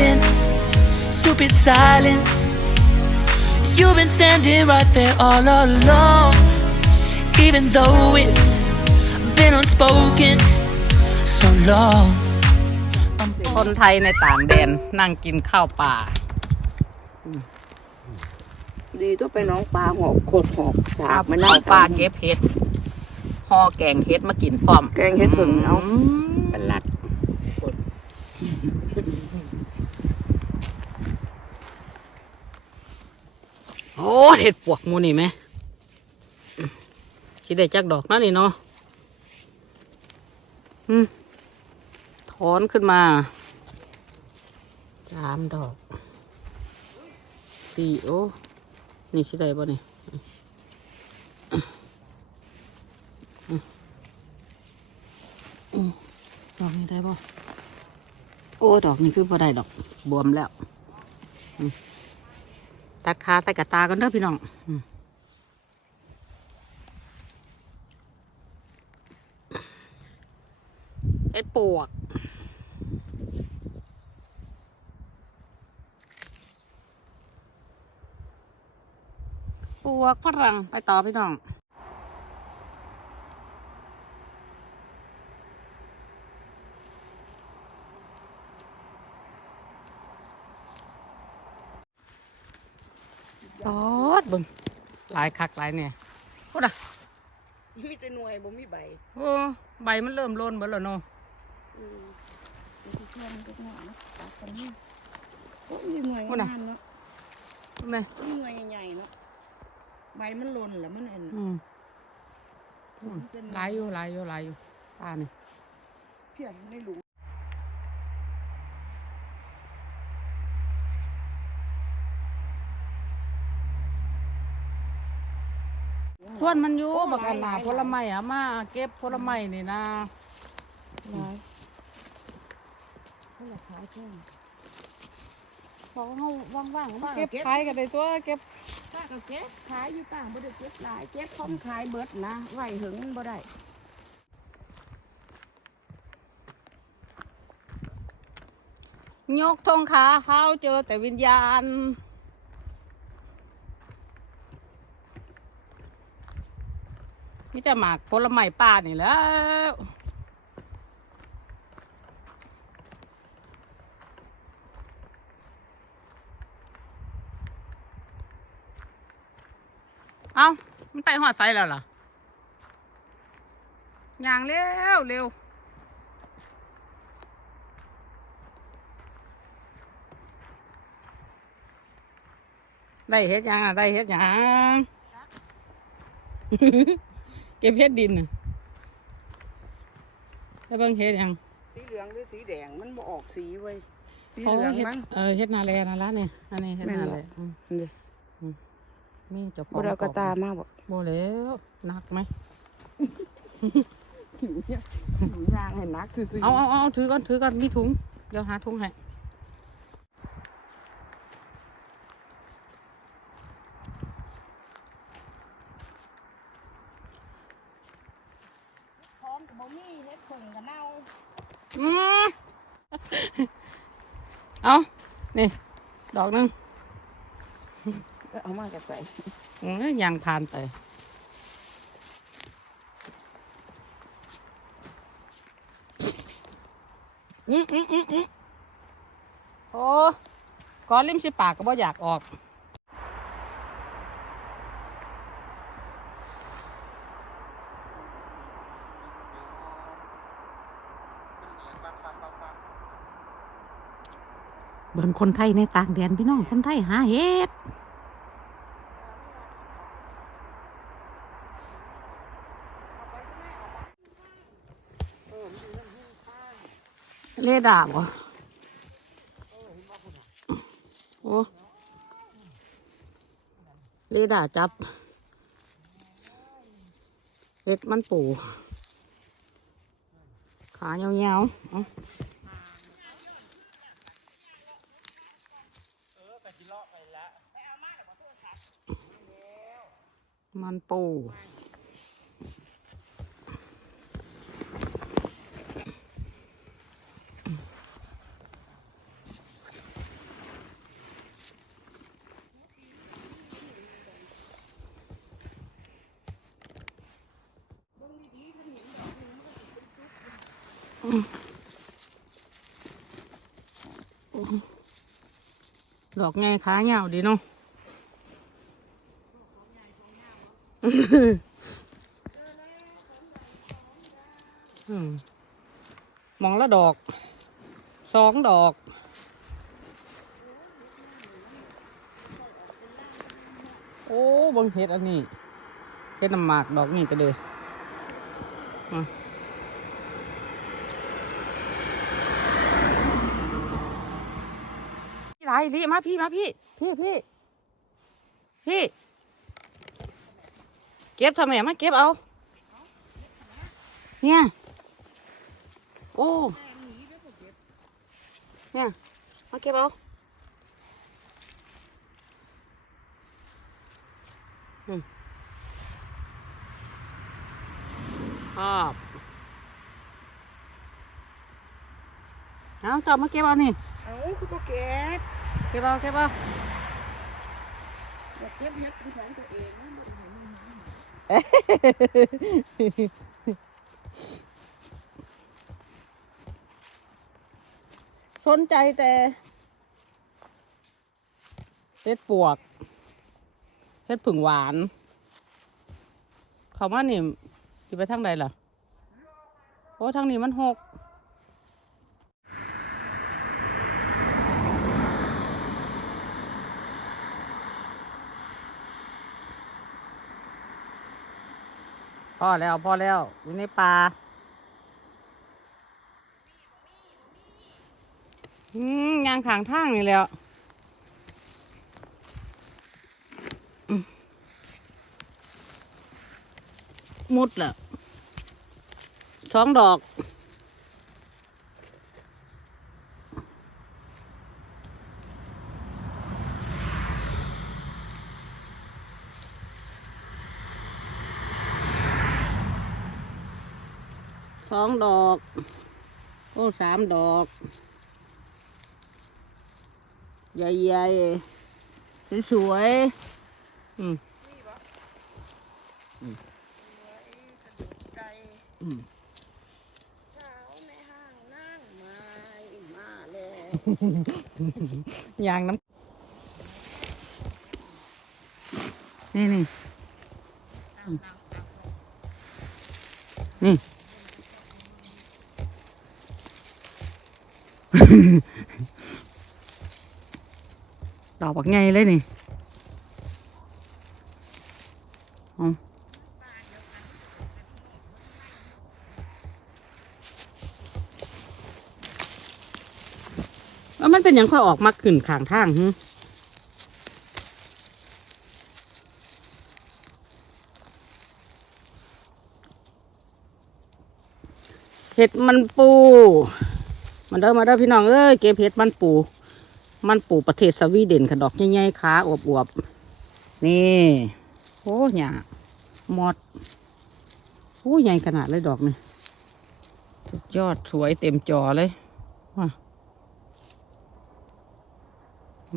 been stupid silence. You've been standing right there all along, even though it's been unspoken so long. คนไทยในต่างแดนนั่งกินข้าวป่า ดีก็ไปน้องปลาหอบโคตรหอบสาบมาข้านั่งวป่าเก็บเห็ดห่อแกงเห็ดมากินพร้อมแกงเห็ดผึ่งเอามเป็นหลั โอ้เห็ดปวกมูนี่ไหมคิดได้จักดอกนั่นนี่เนาะถอนขึ้นมาสามดอกสี่โอ้นี่ชิได้ป่ะนี่ดอกนี้ได้ป่ะโอ้ ดอกนี้คือบ่ได้ดอก บวมแล้ว ตัดขาใส่กระตากันเด้อพี่น้องเอ็ดปวกปวกฝรั่งไปต่อพี่น้อง ปอดเบึงหลายคักหลายเนี่ยพูดอะมีแต่หน่วยบ่มีใบโอ้ใบมันเริ่มโลนเบิดแล้วเนาะเพื่อนก็หน่อยนะตัดกันนี่โอ้มีหน่วยงานเนาะแม่มีหน่วยใหญ่ๆเนาะใบมันหล่นแล้วมันเอ็นอืมอืมหลายอยู่หลายอยู่หลายอยู่ป้านี่เพี้ยนไม่ ส่วนมันอยู่บักอันหนาผลไม้อะมาเก็บผลไม้นี่นะร้อยพอเขาว่างๆมาเก็บขายกันได้ตัวเก็บป้าก็เก็บขายอยู่ป้าบ่ได้เก็บหลายเก็บพร้อมขายเบิดนะไหวหึงมันบ่ได้ยกธงขาเขาเจอแต่วิญญาณ นี่จะหมากผลไม้ป่านี่แล้วเอามันไปหอดไฟแล้วเหรอย่างเร็วเร็วได้เฮ็ดยังอะได้เฮ็ดยัง เก็บเฮ็ดดินน่ะแล้วเบิ่งเฮ็ดหยังสีเหลืองหรือสีแดงมันบ่ออกสีไว้ยสีเขาเหลืองเฮ็ดมั้ง เออเฮ็ดนาแลนั่นละเนี่ยอันนี้เฮ็ดแม่นนาบ่แลอืมนี่มีเจ้าของบ่ได้เอากระตามาบ่บ่แล้วหนักไหมหิวยางให้นักซื่อๆเอาเอาเอาถือก่อนถือก่อนมีถุงเดี๋ยวหาถุงให้ พร้อมกับบ่มีเฮ็ดผึ่งกับเน่า อืม เอานี่ ดอกหนึงเอามาจะใส่อืมยางผ่านไปอืมอืมอืมอืมโอ้ก้อนริมสิปากก็บ่อยากออก เบิ่งคนไทยในต่างแดนพี่น้องคนไทยหาเห็ดเลดาบวะโอ้เลดาจับเห็ดมันปูขายาวๆเอ มันปูดอกไงขาเหงาดีเนาะ มองละดอก สองดอก โอ้บงเห็ดอันนี้เห็ดน้ำหมากดอกนี่ก็เลยพี่ไรพี่มาพี่มาพี่ พี่พี่พี่ เก็บทำไมมาเก็บเอาเนี่ยโอ้เนี่ยมาเก็บเอาอืมครับเอาจับมาเก็บเอานี่เอาคือก็เก็บเก็บเอาเก็บเอาอยากเก็บเฮ็ดเป็นของตัวเองนะ สนใจแต่เฮ็ดปวกเฮ็ดผึ่งหวาน เขามานี่สิไปทางใดล่ะ โอ้ทางนี้มันหก พ่อแล้วพ่อแล้วอยู่ในป่าอืมยางขางทางนี่แล้วมุดแหละสองดอก สองดอก โอ้สามดอก ใหญ่ๆ สวยๆอืมไก่อืมเช้าในห้างนั่งไม้มาแล้วยางน้ำนี่นี่อืมนี่ ดอกบักไงเลยนี่เอาแล้วมันเป็นหยังค่อยออกมาขึ้นข้างทางฮึเห็ดมันปู มันเด้อมาเด้อพี่น้องเอ้ยเก็บเห็ดมันปู มันปูประเทศสวีเดนค่ะดอกใหญ่ๆขาอวบๆนี่โอ้หยาหมดโอ้ใหญ่ขนาดเลยดอกนี่สุดยอดสวยเต็มจอเลยว้า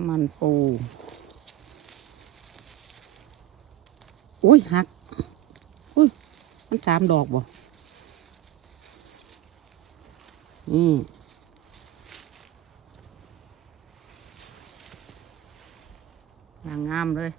มันปูอุ้ยหัก อุ้ย มันสามดอกบ่นี่ งามงามเลย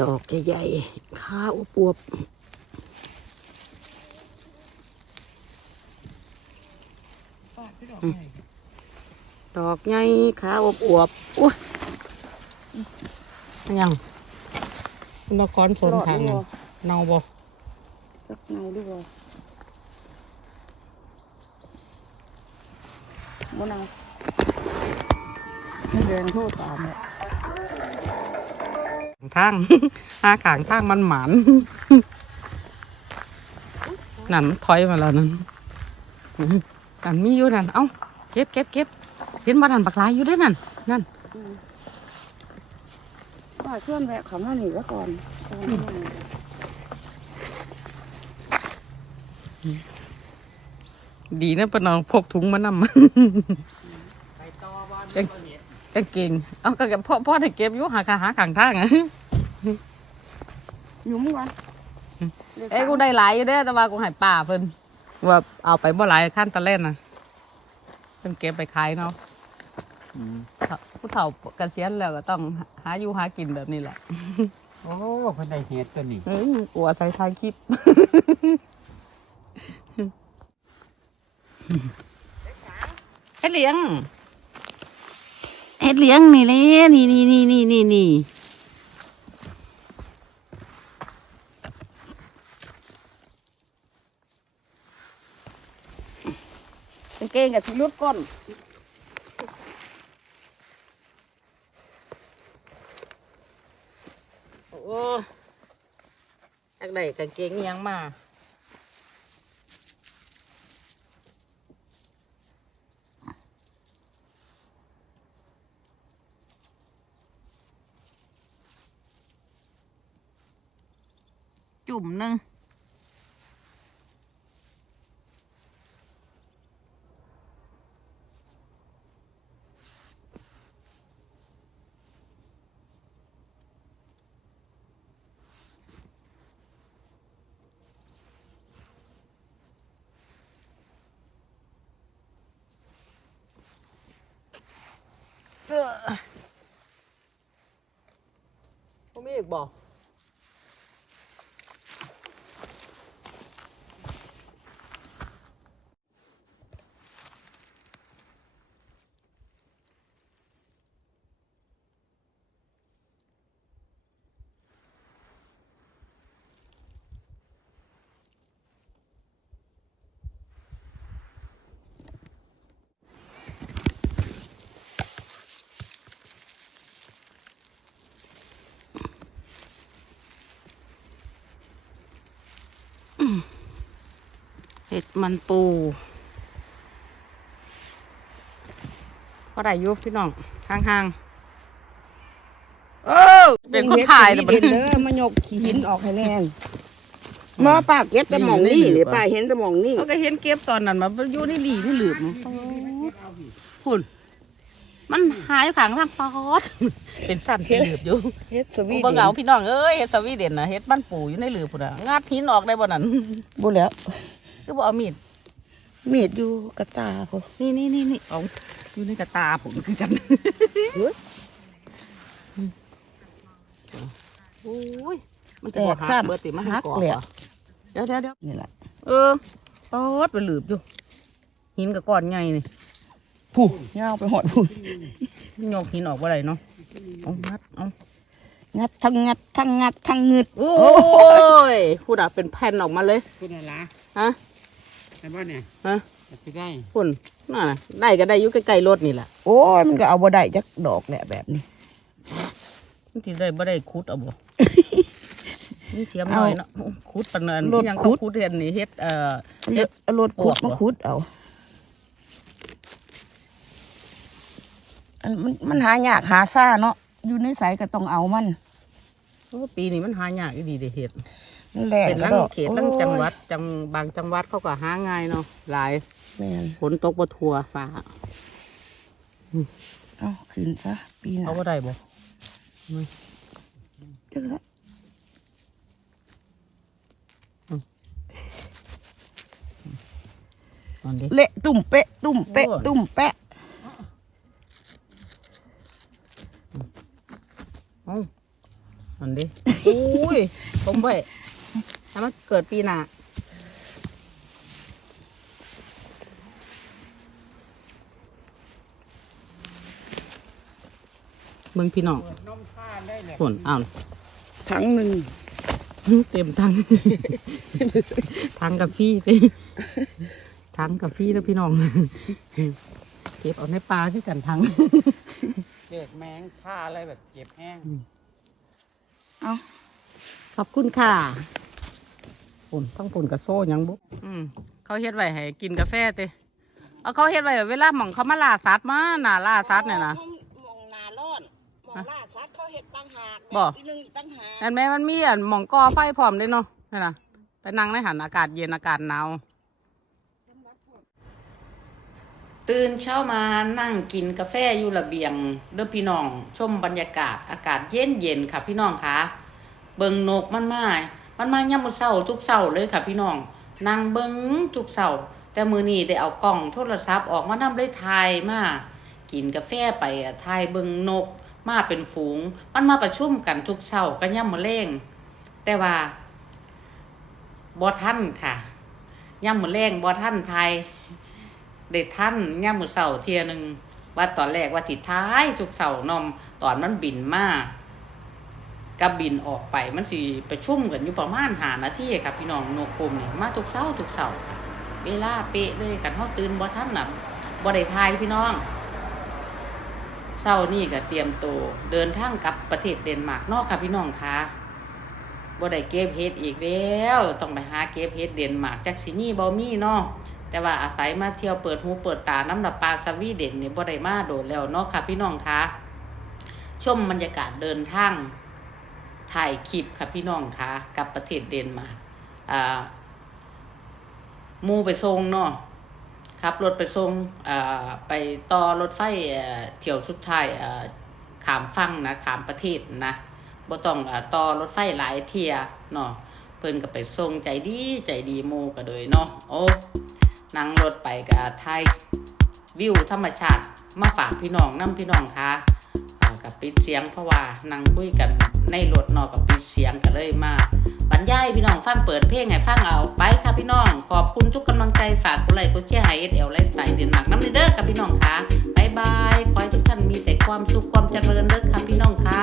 ดอกใหญ่ๆขาอวบๆดอกใหญ่ขาอวบๆอุ้ยมันยั งมันมาก้อนสนทางนั่นเนาบ่จักเงาดีบ่บ่นาไม่แดงโทษตามเลยทางหาขางทางมันหมานนั่นมันถอยมาแล้วนั่นอื้อกันมีอยู่นั่นเอ้าเก็บเก็บเก็บเห็นมาดันปักหลายอยู่ด้วยนั่นนั่น ว่าเพื่อนแวะเขามาหนีไว้ก่อนก่อนที่จะดีนะปะน้องพกถุงมานำ ไปต่อบอลจังกางเกงเอาก็พ่อพ่อได้เก็บอยู่หาขาหาขังทางอะหยุ่มก่อนเอ้ยกูได้หลายอยู่เด้อแต่ว่ากูใหายป่าเพิ่นว่าเอาไปบ่หลายขั้นตะเล่นนะเพิ่นเก็บไปขายเนาะ ผู้เฒ่าเกษียณแล้วก็ต้องหาอยู่หากินแบบนี้แหละ โอ้เพิ่นได้เห็ดตัวนี้เอ้ยกลัวใส่ท้ายคลิปเฮ็ดเลี้ยงเฮ็ดเลี้ยงนี่เลยนี่นี่นี่นี่นี่นี่กางเกงกับที่ลุดก้น โอ้จากไหนกางเกงอิหยังมา ผมมีอีกบอก ห็ดมันปูพอได้อยุพี่น้องห่างๆเออเป็นคนถ่ายแต่เด่นเด้อมายกขี้หินออกให้แน่นมาป้าเก็บแต่หมองนี่หรือป้าเห็นแต่หมองนี่เขาก็เห็นเก็บตอนนั้นมาอยู่ในหลีนี่หลืมพุ่นมันหายขังทางปอดเป็นสั้นเป็นหลืบอยู่เฮ็ดสวีบ่เหงาพี่น้องเอ้ยเฮ็ดสวีเด่นนะเฮ็ดบ้านปู่อยู่ในหลืบพุ่นอะงัดหินออกได้บ่นั่นบ่แล้ว คือบ่เอามีดมีดอยู่กระตาพอนี่นี่นี่นี่เอาอยู่ในกระตาผมคือกันโอ้ยมันจะแตบ่กหักซ้ำเบิดติมันหัหักกเลยก่อเดี๋ยวเดี๋ยวเดี๋ยวนี่แหละเออปอดไปหลืบอยู่หินกับก้อนใหญ่นี่ผู้ยาวไปหอดผู้โยกหินออกบ่ได้เนาะเอางัดเอางัดทั้งงัดทั้งงัดทั้งงึดโอ้ยพูดอะเป็นแผ่นออกมาเลยคุณอะไรล่ะฮะ ไอ้บ่เนี่ยฮะก็สิได้พุ่นน่ะได้ก็ได้อยู่ใกล้ๆรถนี่แหละโอ้ยมันก็เอาบ่ได้จักดอกแหละแบบนี้มันสิได้บ่ได้คุดเอาบ่นี่เสียมหน่อยเนาะคุดปานนั้นรถยังขุเขาดคุดเห็นนี่เฮ็ดเอ่อเฮ็ดเอารถขุดปวกเหรอมาขุดเอาอันมันมันหายากหาซ่าเนาะอยู่ในสายก็ต้องเอามัน โอ้ปีนี้มันหายากอยู่ดีเด้เฮ็ด นั่นแหละเป็นลังดอกเขตลังจังหวัดจังบางจังหวัดเขาก็หาง่ายเนาะหลายแม่นฝนตกบ่ทั่วฟ้าเอาขึ้นซะปีหน้าเอาบ่ได้บ่จังละตอนนี้เละตุ่มเป๊ะตุ่มเป๊ะโอ้ยตุ่มแปะเอ้าอันนี้อุ้ยผมไว้ ถ้ามันเกิดปีหน้าเมืองพี่น้องนมข้าได้แหละฝนอ้าวถังหนึ่งเต็มทังทังกาแฟดิทังกาแฟแล้วพี่น้องเก็บเอาในปลาที่กันทังเด็กแมงผ้าอะไรแบบเจ็บแห้ง เอาขอบคุณค่ะ ปุ่นต้องปุ่นกับโซ่ยังบุ๊อืมเขาเฮ็ดไว้ให้กินกาแฟเตเอาเขาเฮ็ดไว้เวลาหม่องเขามาล่าสัตว์มาน่าล่าสัตว์เนี่ยนะ มองนาร้อนมองล่าสัตว์เขาเห็ดตั้งหากบ่ อีกหนึ่งตั้งหากนั่นแม่มันมีอันหม่องก่อไฟพร้อมเด้เนาะนี่นนะไปนั่งในหันอากาศเย็นอากาศหนาว ตื่นเช้ามานั่งกินกาแฟอยู่ระเบียงเด้อพี่น้อง ชมบรรยากาศอากาศเย็นเย็นๆค่ะพี่น้องคะเบิงนกมันมา มันมาย่ำมือเศร้าทุกเศร้าเลยค่ะพี่น้องนั่งเบิงทุกเศร้าแต่มือนี้ได้เอากล้องโทรศัพท์ออกมานำเลยถ่ายมากินกาแฟไปอะถ่ายเบิงนก มาเป็นฝูง มันมาประชุมกันทุกเศร้ากันย่ำมือเล่งแต่ว่าบ่ท่านค่ะย่ำมือเล่งบ่ท่านไทยได้ท่านย่ามมือเสาเทียหนึ่งว่าตอนแรกว่าติท้ายทุกเสานอมตอนมันบินมาก บบินออกไปมันสิประชุมกันอยู่ประมาณหานาทีครับพี่น้องนกกลมนี่มาทุกเสาทุกเสาค่ะเวลาเป๊ะเลยกันเฮาตื่นบ่ทันน่ะบ่ได้ทายพี่น้องเสานี่ก็เตรียมตัวเดินทางกลับประเทศเดนมาร์กนอกค่ะพี่น้องค่ะบ่ได้เก็บเฮ็ดอีกแล้วต้องไปหาเก็บเฮ็ดเดนมาร์กจักสิมีบ่มีเนาะแต่ว่าอาศัยมาเที่ยวเปิดหูเปิดตาน้ำดับปลาสวีเด่นนี่ยบ่ได้มาโดดแล้วเนาะค่ะพี่น้องคะชมบรรยากาศเดินทาง ถ่ายคลิปค่ะพี่น้องคะกับประเทศเดนมาร์กอ่ามูไปส่งเนาะขับรถไปส่งอ่าไปต่อรถไฟเที่ยวสุดท้ายอ่าขามฟังนะขามประเทศนะบ่ต้องอ่าต่อรถไฟหลายเที่ยเนาะเพิ่นก็ไปส่งใจดีใจดีมูก็เลยเนาะโอ้นั่งรถไปกับไทยวิวธรรมชาติมาฝากพี่น้องนํพี่น้องคะอ่า กับปิดเสียง เพราะว่านั่งคุยกันในรถนอกกับปิดเสียงกันเลยมาบรรยายพี่น้องฟังเปิดเพลงให้ฟังเอาไปค่ะพี่น้อง ขอบคุณทุกกำลังใจฝากกดไลค์กดแชร์ให้เอสเอลไลฟ์สไตล์เดนมาร์กน้ำเด้อค่ะพี่น้องคะบายบายขอให้ทุกท่านมีแต่ความสุขความเจริญเด้อค่ะพี่น้องคะ